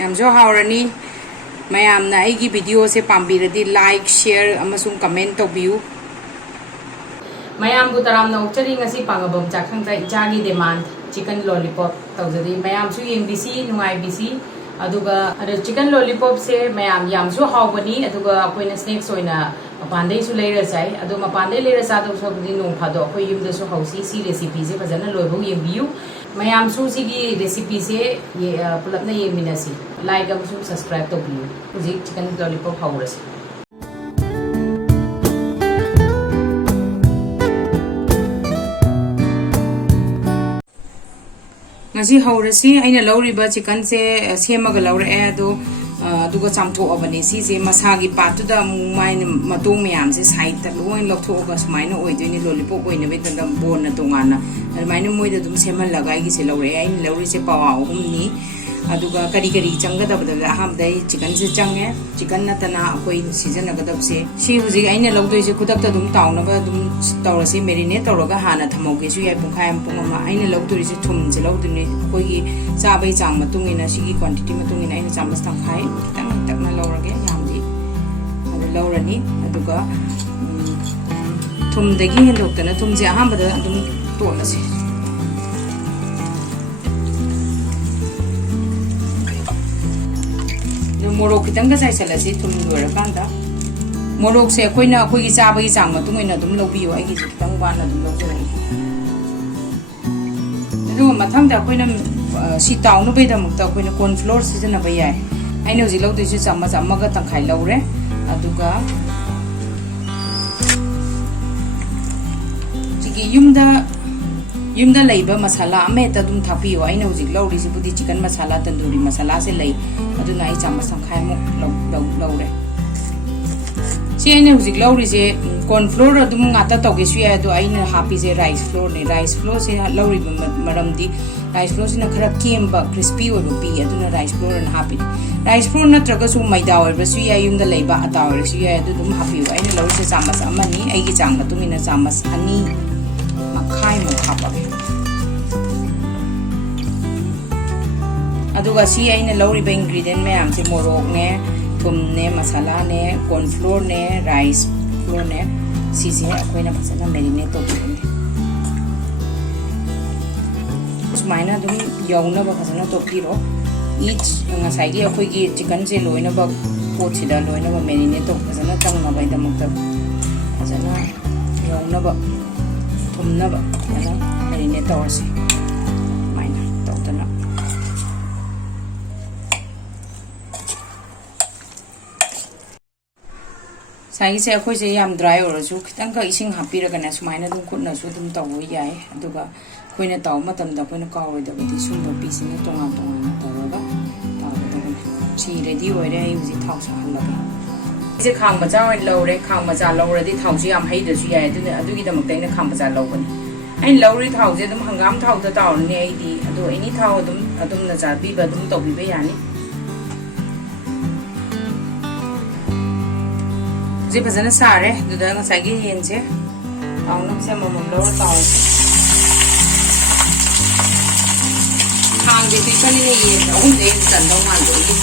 ꯌꯥꯝꯁꯨ ꯍꯥꯎꯔꯅꯤ ꯃꯌꯥꯝꯅ ꯑꯩꯒꯤ ꯚꯤꯗꯤꯑꯣꯁꯦ ꯄꯥꯝꯕꯤꯔꯗꯤ ꯂꯥꯏꯛ ꯁꯦꯌꯔ ꯑꯃꯁꯨꯡ ꯀꯃꯦꯟ ꯇꯧꯕꯤꯌꯨ ꯃꯌꯥꯝꯕꯨ ꯇꯔꯥꯝꯅ ꯑꯣꯛꯆꯔꯤ ꯉꯁꯤ ꯄꯥꯡꯉꯕꯝ ꯆꯥꯛꯈꯪꯗ ꯏꯆꯥꯒꯤ ꯗꯤꯃꯥꯟ chicken lollipop ꯇꯧꯖꯔꯤ ꯃꯌꯥꯝꯁꯨ ꯌꯦꯡꯕꯤꯁꯤ ꯅꯨꯡꯉꯥꯏꯕꯤꯁꯤ ꯑꯗꯨꯒ chicken lollipop ꯁꯦ ꯃꯌꯥꯝ ꯌꯥꯝꯁꯨ ꯍꯥꯎꯕꯅꯤ ꯑꯗꯨꯒ ꯑꯩꯈꯣꯏꯅ snacks ꯑꯣꯏꯅ ꯃꯄꯥꯟꯗꯩꯁꯨ ꯂꯩꯔ ꯆꯥꯏ ꯑꯗꯣ ꯃꯄꯥꯟꯗꯩ ꯂꯩꯔ ꯆꯥꯗꯧ ꯁꯔꯨꯛꯄꯨꯗꯤ ꯅꯣꯡ ꯐꯥꯗꯣꯛ ꯑꯩꯈꯣꯏ ꯌꯨꯝꯗꯁꯨ ꯍꯧꯁꯤ ꯁꯤ ꯔꯦꯁꯤꯄꯤꯁꯦ ꯐꯖꯅ ꯂꯣꯏꯐꯥꯎ ꯌꯦꯡꯕꯤꯌꯨ ꯃꯌꯥꯝꯁꯨ ꯁꯤꯒꯤ ꯔꯦꯁꯤꯄꯤꯁꯦ ꯄꯨꯂꯞꯅ ꯌꯦꯡꯃꯤꯟꯅꯁꯤ ꯂꯥꯏꯛ ꯑꯃꯁꯨꯡ ꯁꯕꯁꯀ꯭ꯔꯥꯏꯕ ꯇꯧꯕꯤꯌꯨ ꯍꯧꯖꯤꯛ chicken lollipop ꯍꯧꯔꯁꯤ ngasi haurasi aina lauriba chicken se semaga laura'e ado aduga chamthoabane si je masagi patu da mai matong myam se side ta loin lokthoga sumaina oidoini lollipop oina be da bon na tongana maina moida dum semal lagai gi se laura'e aina lauri se pawa humni aduga kari kari changa da bada ahamdai chicken se change chicken na tana akoi season na gadab se si huji aina logdoi se kudak ta dum tauna ba dum tawrasi marinate tawraga hana thamoge su yai pungkhai am pungama aina logdoi se thum je logduni koi gi chabai chang matung ina sigi quantity matung ina aina chamas tangkhai kitang takna lawrage yamdi adu lawrani aduga thum dagi hendoktana thum je ahambada dum tolase morok kitang ga sai salasi thum lora kanda morok se koina koi gi chabai chang matung ina dum lobiyo ai gi kitang wana dum lojai adu mathang da koina si taunu bai da mukta koina corn flour season ba yai aina hoji lodoi su chamas amaga tangkhai lawre aduga jigi yumda laiba masala ame ta dum thapiyo aina hoji lawri si budi chicken masala tandoori masala se lai aduna ai chamas tangkhai mo lawre si aina hoji lawri se corn flour adum ngata tawge su ya adu aina happy je rice flour se lawri maram di rice flour sina khara kemba crispy oiba pi aduna rice flour na happy rice flour natraga su maida oiba su ya yumda laiba ata ore su ya adu dum happy aina lawri se chamas amani ai gi chang tumina chamas ani makhai mo khapa aduga si aina lawri ba ingredient me am se morok ne thum ne masala ne corn flour ne rice flour ne si se akoina phasana marinate to bini sumaina dum yauna ba phasana to piro each ngasai gi akoi gi chicken se loina ba pot sida loina ba marinate to phasana tangna ba da mukta phasana yauna ba thumna ba ana marinate to si maina to tana sai se akoi se yam dry orasu khitang ka ising hapiragana sumaina dum khutna su dum tawo yai aduga koina taw matam da koina kawroi da budi sumba pisina tonga tonga tawaga tawa si ready oire ai uji thau sa halaga je khang baja oi lawre khang baja lawradi thau ji am haida su yai aduna adugi da maktaina khang baja lawbani ai lawri thau je dum hangam thau da tawrni ai di adu any thau adum na ja bi ba dum tawbi be yani je phasana sare duda ngasai gi yen je tawnam se momom lawra taw khang de ti pani ne yen da un de san dong man do gi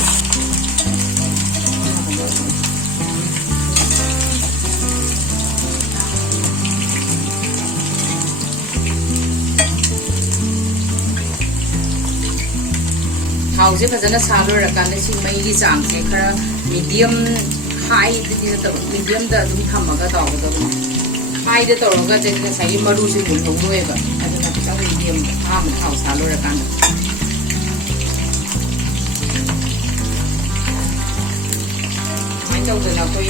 thau je phasana salo ra kan si mai gi chang se khara medium high medium da dum thamaga tawga da high da tawga je ka sai maru se bul ho loeba aduna ka medium am thau salo ra kan mai taw da na koi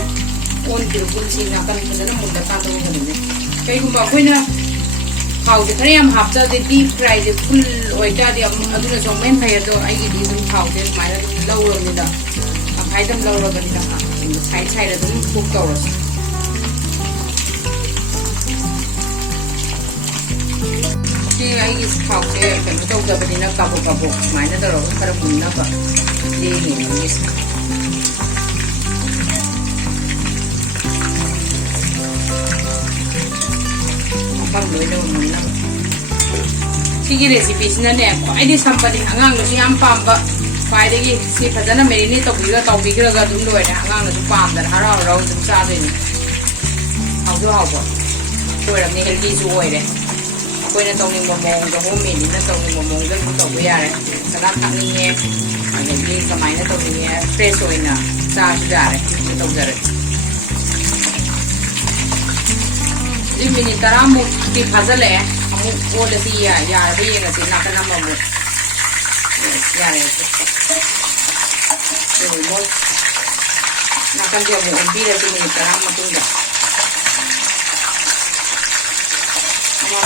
on dir bul si na kan da na mudda ka to ga ne kai gumba koina thau je khare am hapcha de deep fry je full oita de aduna so men phai do ai gi di dum thau je mai law ro ni da ai dam law ro ga ni da sai da dum cook tawros si ai gi thau je kan to da bani na ka bo mai na da ro khara mun na ba de ni ni pang loi lo mun na sigi recipe sina ne kwai de sambadi angang lo yam pamba ꯈ꯭ꯋꯥꯏꯗꯒꯤ ꯁꯤ ꯐꯖꯅ marinate ꯇꯧꯕꯤꯈ꯭ꯔꯒ ꯑꯗꯨꯝ ꯂꯣꯏꯔꯦ ꯑꯉꯥꯡꯅꯁꯨ ꯄꯥꯝꯗꯅ ꯍꯔꯥꯎ ꯍꯔꯥꯎ ꯑꯗꯨꯝ ꯆꯥꯗꯣꯏꯅꯤ ꯍꯥꯎꯁꯨ ꯍꯥꯎꯕ ꯂꯣꯏꯔꯕꯅꯤ ꯍꯦꯜꯗꯤꯁꯨ ꯑꯣꯏꯔꯦ ꯑꯩꯈꯣꯏꯅ ꯇꯧꯅꯤꯡꯕ ꯃꯑꯣꯡꯗ ꯍꯣꯝ ꯃꯦꯗꯅ ꯇꯧꯅꯤꯡꯕ ꯃꯑꯣꯡꯗ ꯑꯗꯨꯝ ꯇꯧꯕ ꯌꯥꯔꯦ ꯆꯅꯥ ꯊꯛꯅꯤꯡꯉꯦ ꯑꯗꯒꯤ ꯀꯃꯥꯏꯅ ꯇꯧꯅꯤꯡꯉꯦ ꯐ꯭ꯔꯦꯁ ꯑꯣꯏꯅ ꯆꯥꯁꯨ ꯌꯥꯔꯦ ꯇꯧꯖꯔꯦ ꯍꯧꯖꯤꯛ ꯃꯤꯅꯤꯠ 10ꯃꯨꯛꯇꯤ ꯐꯥꯖꯤꯜꯂꯛꯑꯦ ꯑꯃꯨꯛ ꯑꯣꯜꯂꯗꯤ ꯌꯥꯔꯕ ꯌꯦꯡꯉꯁꯤ ꯅꯥꯀꯟ ꯑꯃꯃꯨꯛ ꯌꯥꯔꯦ ꯑꯣꯜꯃꯣꯁ ꯅꯥꯀꯟꯁꯦ ꯑꯃꯨꯛ ꯑꯣꯟꯕꯤꯔꯁꯤ ꯃꯤꯅꯤꯠ 10 ꯃꯇꯨꯡꯗ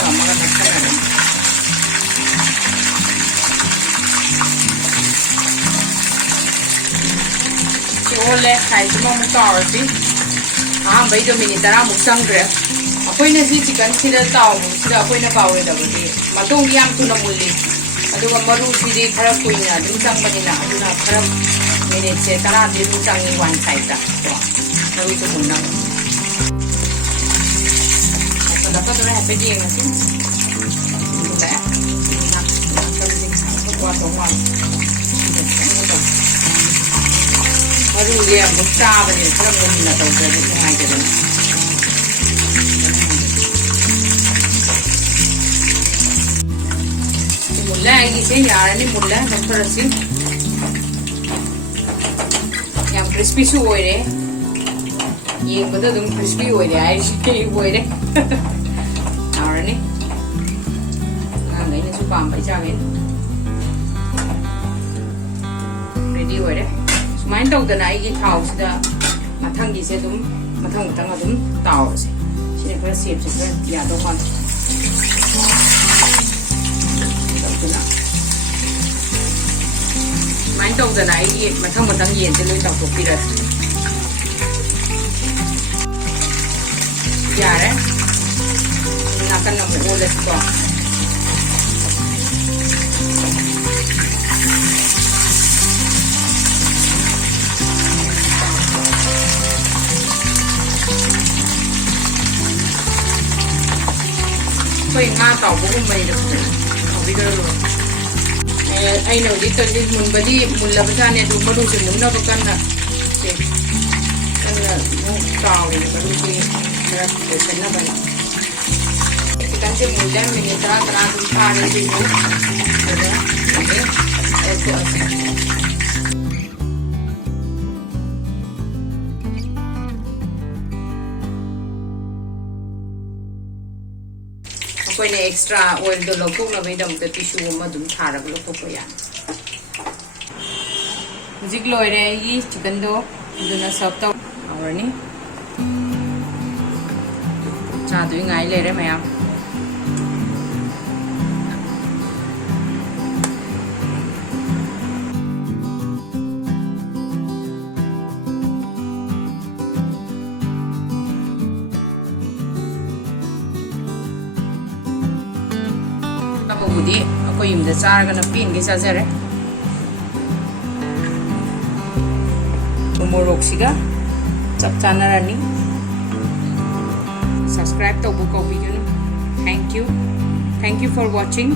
ꯑꯃꯒ ꯅꯛꯁꯟꯅꯔꯅꯤ ꯁꯤ ꯑꯣꯜꯂꯦ ꯁꯥꯏꯗꯁꯤꯃ ꯑꯃꯨꯛ ꯇꯥꯎꯔꯁꯤ ꯑꯍꯥꯟꯕꯩꯗꯣ ꯃꯤꯅꯤꯠ 10ꯃꯨꯛ ꯆꯪꯈ꯭ꯔꯦ ꯑꯩꯈꯣꯏꯅ ꯁꯤ ꯆꯤꯀꯟꯁꯤꯗ ꯇꯥꯎꯕꯁꯤꯗ ꯑꯩꯈꯣꯏꯅ ꯀꯥꯎꯔꯣꯏꯗꯕꯗꯤ ꯃꯇꯣꯡꯗꯤ ꯌꯥꯝ ꯊꯨꯅ ꯃꯨꯜꯂꯤ ꯑꯗꯨꯒ ꯃꯔꯨꯁꯤꯗꯤ ꯈꯔ ꯀꯨꯏꯅ ꯑꯗꯨꯝ ꯆꯪꯕꯅꯤꯅ ꯑꯗꯨꯅ ꯈꯔ ꯃꯤꯅꯤꯠꯁꯦ 10ꯗꯤ ꯑꯗꯨꯝ ꯆꯪꯉꯤ ꯋꯥꯟ ꯁꯥꯏꯗꯇ ꯀꯣ ꯃꯔꯨꯁꯨ ꯃꯨꯟꯅꯕ ꯂꯛꯀꯗꯧꯔꯦ ꯍꯥꯏꯐꯦꯠ ꯌꯦꯡꯉꯁꯤ ꯃꯨꯜꯂꯛꯑꯦ ꯋꯥꯇꯧ ꯃꯥꯜꯂꯦ ꯃꯔꯨꯁꯦ ꯑꯃꯨꯛ ꯆꯥꯕꯅꯦ ꯈꯔ ꯃꯨꯟꯅ ꯇꯧꯗ꯭ꯔꯗꯤ ꯅꯨꯡꯉꯥꯏꯇꯦꯗꯅ मुल्ला आएगी से यार ने मुल्ला डॉक्टर रसी यहाँ क्रिस्पी शू हो रहे ये बता तुम क्रिस्पी हो रहे आई शी ये हो रहे यार ने हाँ नहीं ना सुपाम भाई जागे रेडी हो रहे सुमाइन तो उधर आएगी थाउ से दा मथंगी से तुम मथंग तुम ताऊ से इसने पर सेब से पर यादों का Main tau dan ai matang yen je loi tau pira yare nakan na mo les ko koi nga tau bu mai da ko bi ga ai nấu đi tới muốn bơi đi muốn làm cái này đúng mà đúng chỉ muốn nấu cái canh là tàu thì mà đúng chỉ là để xem nó vậy cái canh chỉ muốn đem mình tra đúng pha lên đi đúng rồi đấy कोई ने extra oil दो लोगों ना भाई डमते tissue में दुम थारा को लोग को यार जिक लोय रे ये चिकन दो दुना सब तो और नहीं चादू इंगाई ले रहे मैं आप बुदी अकोई युमदा चारगना पेन के चाजरे मोरोक्सिगा चप चानरानी सब्सक्राइब तो book thank you for watching